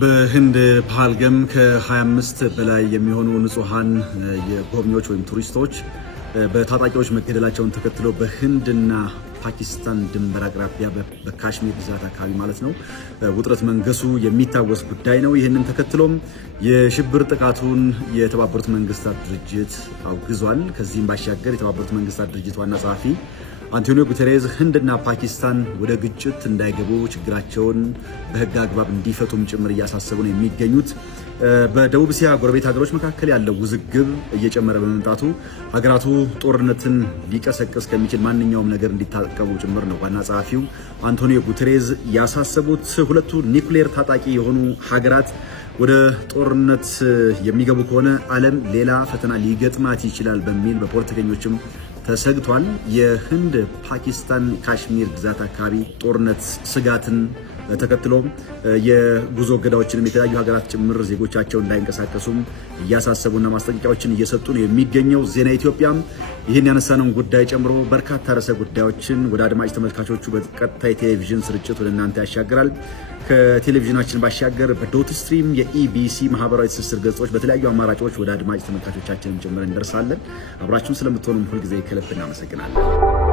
በህንድ ፓልገም ከ25 በላይ የሚሆኑ ንጹሃን የጎብኚዎች ወይም ቱሪስቶች በታጣቂዎች መገደላቸውን ተከትሎ በህንድና ፓኪስታን ድንበር አቅራቢያ በካሽሚር ግዛት አካባቢ ማለት ነው ውጥረት መንገሱ የሚታወስ ጉዳይ ነው። ይህንን ተከትሎም የሽብር ጥቃቱን የተባበሩት መንግስታት ድርጅት አውግዟል። ከዚህም ባሻገር የተባበሩት መንግስታት ድርጅት ዋና ጸሐፊ አንቶኒዮ ጉተሬዝ ህንድና ፓኪስታን ወደ ግጭት እንዳይገቡ ችግራቸውን በህግ አግባብ እንዲፈቱም ጭምር እያሳሰቡ ነው የሚገኙት። በደቡብ እስያ ጎረቤት ሀገሮች መካከል ያለው ውዝግብ እየጨመረ በመምጣቱ ሀገራቱ ጦርነትን ሊቀሰቅስ ከሚችል ማንኛውም ነገር እንዲታቀቡ ጭምር ነው ዋና ጸሐፊው አንቶኒዮ ጉተሬዝ ያሳሰቡት። ሁለቱ ኒውክሌር ታጣቂ የሆኑ ሀገራት ወደ ጦርነት የሚገቡ ከሆነ ዓለም ሌላ ፈተና ሊገጥማት ይችላል በሚል በፖለቲከኞችም ተሰግቷል። የህንድ ፓኪስታን ካሽሚር ግዛት አካባቢ ጦርነት ስጋትን ተከትሎ የጉዞ እገዳዎችን የተለያዩ ሀገራት ጭምር ዜጎቻቸው እንዳይንቀሳቀሱም እያሳሰቡና ማስጠንቀቂያዎችን እየሰጡ ነው የሚገኘው። ዜና ኢትዮጵያም ይህን ያነሳነውን ጉዳይ ጨምሮ በርካታ ርዕሰ ጉዳዮችን ወደ አድማጭ ተመልካቾቹ በቀጥታ የቴሌቪዥን ስርጭት ወደ እናንተ ያሻግራል። ከቴሌቪዥናችን ባሻገር በዶት ስትሪም የኢቢሲ ማህበራዊ ትስስር ገጾች በተለያዩ አማራጮች ወደ አድማጭ ተመልካቾቻችን ጭምር እንደርሳለን። አብራችሁን ስለምትሆኑ ሁሉ ጊዜ ከልብ እናመሰግናለን።